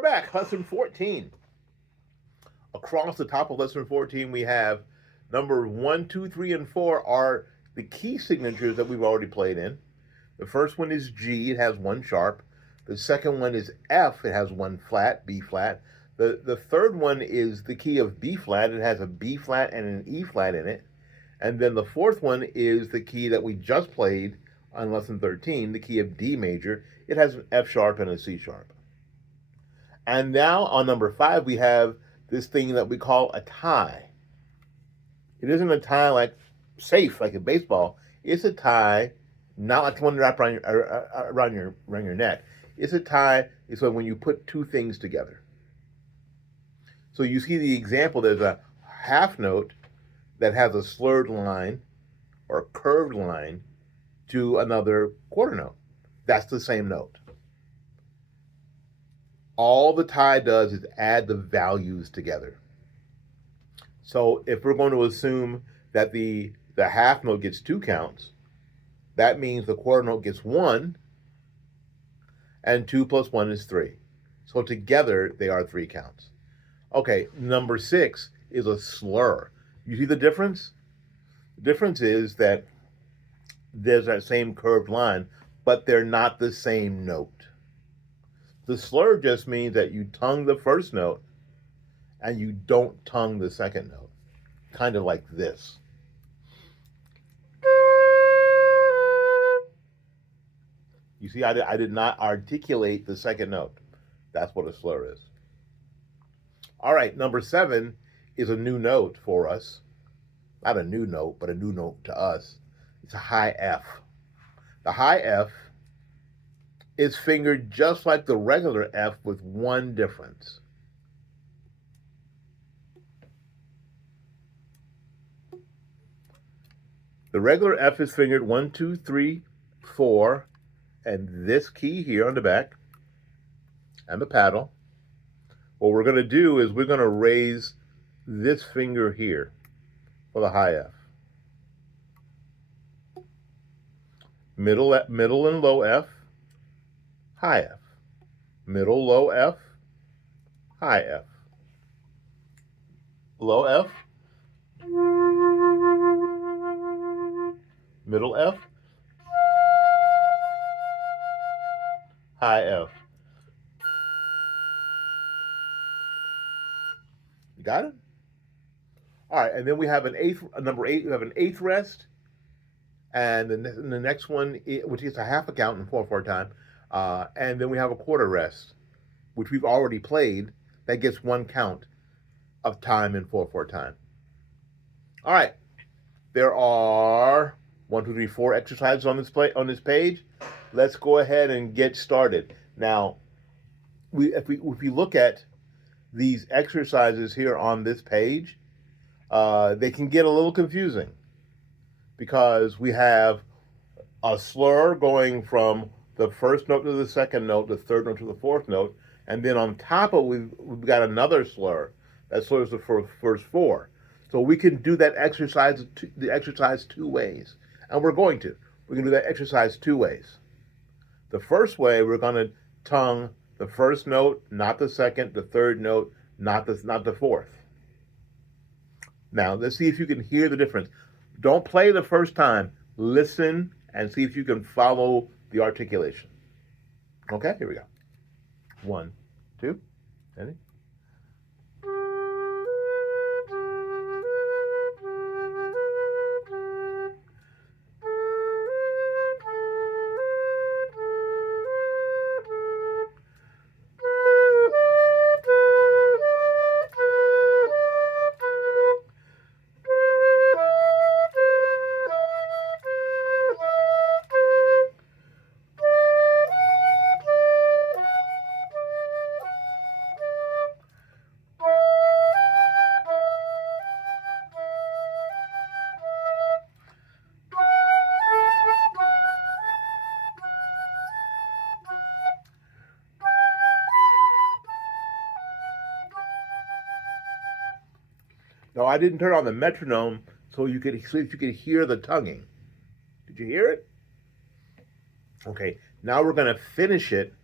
We're back, lesson 14. Across the top of lesson 14, we have number 1, 2, 3, and 4 are the key signatures that we've already played in. The first one is G, it has one sharp. The second one is F, it has one flat, B flat. The third one is the key of B flat, it has a B flat and an E flat in it. And then the fourth one is the key that we just played on lesson 13, the key of D major. It has an F sharp and a C sharp. And now on number 5, we have this thing that we call a tie. It isn't a tie like safe, like a baseball. It's a tie, not like the one wrapped around your neck. It's a tie. It's when you put two things together. So you see the example. There's a half note that has a slurred line or a curved line to another quarter note. That's the same note. All the tie does is add the values together. So if we're going to assume that the half note gets 2 counts, that means the quarter note gets 1, and 2 plus 1 is 3. So together they are 3 counts. Okay, number 6 is a slur. You see the difference? The difference is that there's that same curved line, but they're not the same note. The slur just means that you tongue the first note and you don't tongue the second note, kind of like this. You see, I did not articulate the second note. That's what a slur is. All right, number 7 is a new note for us. Not a new note, but a new note to us. It's a high F. The high F is fingered just like the regular F with one difference. The regular F is fingered 1, 2, 3, 4, and this key here on the back, and the paddle. What we're going to do is we're going to raise this finger here for the high F. Middle and low F, high F. Middle, low F, high F. Low F, middle F, high F. You got it? All right, and then we have number 8, we have an 8th rest, and the next one, which is a half a count in 4/4 time, and then we have a quarter rest, which we've already played, that gets 1 count of time in 4/4 time. All right, there are 1, 2, 3, 4 exercises on this page. Let's go ahead and get started. Now, if we look at these exercises here on this page, they can get a little confusing because we have a slur going from the first note to the second note, the third note to the fourth note, and then on top of it, we've got another slur. That slurs the first 4. So we can do that exercise, the exercise 2 ways, and we're going to. We can do that exercise 2 ways. The first way, we're going to tongue the first note, not the second, the third note, not the fourth. Now, let's see if you can hear the difference. Don't play the first time. Listen and see if you can follow the articulation. Okay, here we go. 1, 2, ready? No, I didn't turn on the metronome so you could hear the tonguing. Did you hear it? Okay, now we're going to finish it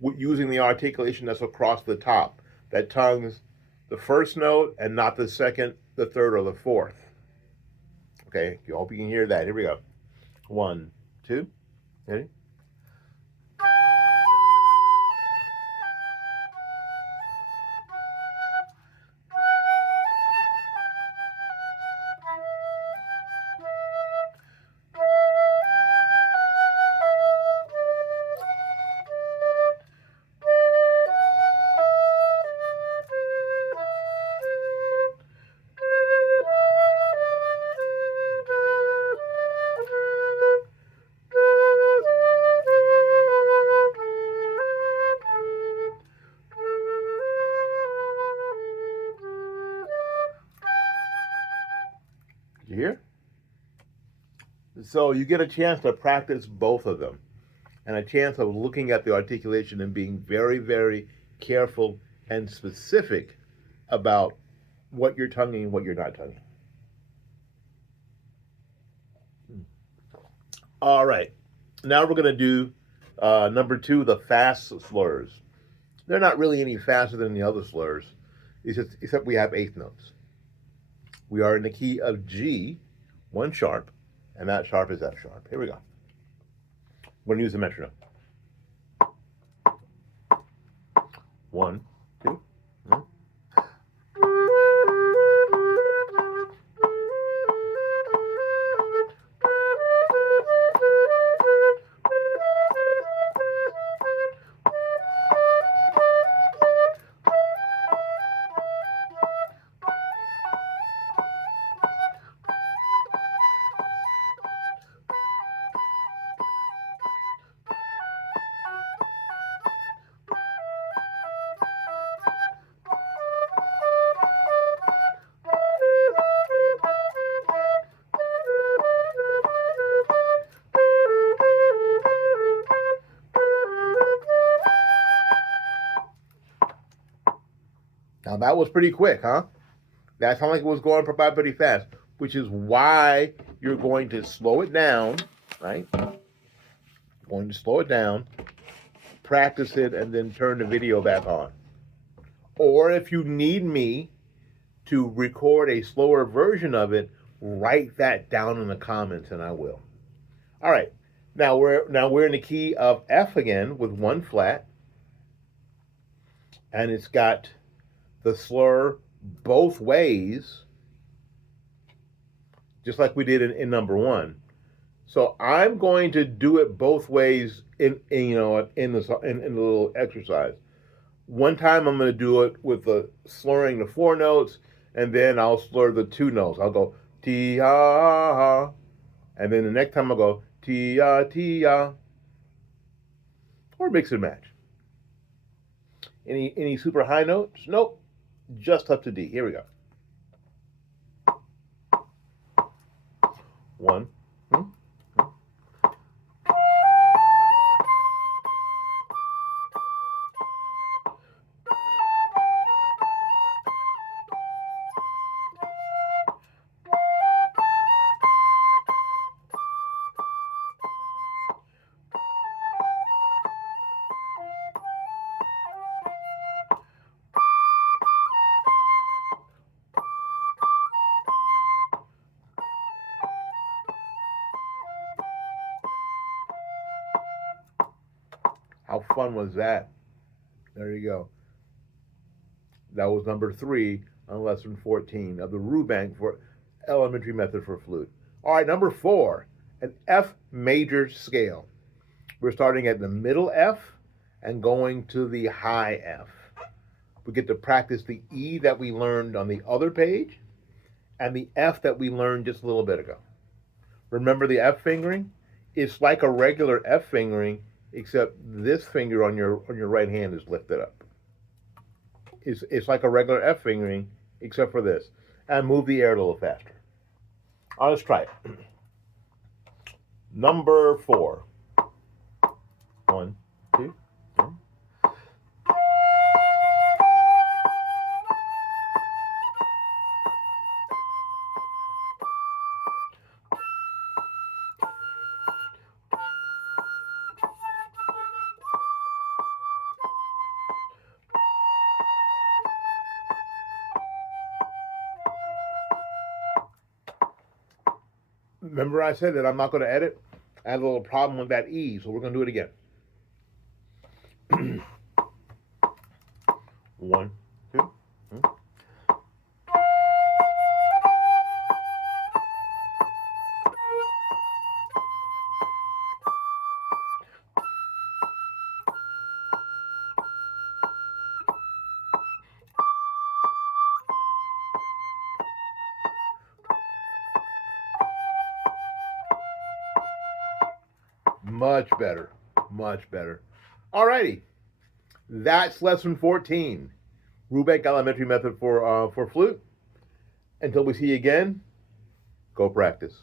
using the articulation that's across the top. That tongue's the first note and not the second, the third, or the fourth. Okay, I hope you can hear that. Here we go. 1, 2, ready? Did you hear? So you get a chance to practice both of them and a chance of looking at the articulation and being very, very careful and specific about what you're tonguing and what you're not tonguing. All right. Now we're going to do number 2, the fast slurs. They're not really any faster than the other slurs, except we have eighth notes. We are in the key of G, 1 sharp, and that sharp is F sharp. Here we go. We're going to use the metronome. 1, 2, 3. Now that was pretty quick, huh? That sounded like it was going by pretty fast, which is why you're going to slow it down, right? Going to slow it down, practice it, and then turn the video back on. Or if you need me to record a slower version of it, write that down in the comments and I will. All right. Now we're in the key of F again with 1 flat. And it's got the slur both ways, just like we did in number 1. So I'm going to do it both ways in the little exercise. One time I'm going to do it with the slurring the 4 notes, and then I'll slur the 2 notes. I'll go ti ha ha, and then the next time I'll go ti ya, or mix and match. Any super high notes? Nope. Just up to D. Here we go. 1. How fun was that? There you go. That was number 3 on lesson 14 of the Rubank Elementary Method for Flute. All right, number 4, an F major scale. We're starting at the middle F and going to the high F. We get to practice the E that we learned on the other page and the F that we learned just a little bit ago. Remember the F fingering? It's like a regular F fingering, except this finger on your right hand is lifted up. It's like a regular F fingering, except for this. And move the air a little faster. All right, let's try it. Number 4. 1, 2, 3. Remember I said that I'm not going to edit? I had a little problem with that E, so we're going to do it again. 1, 2. Much better. Much better. Alrighty. That's lesson 14. Rubank Elementary Method for flute. Until we see you again, go practice.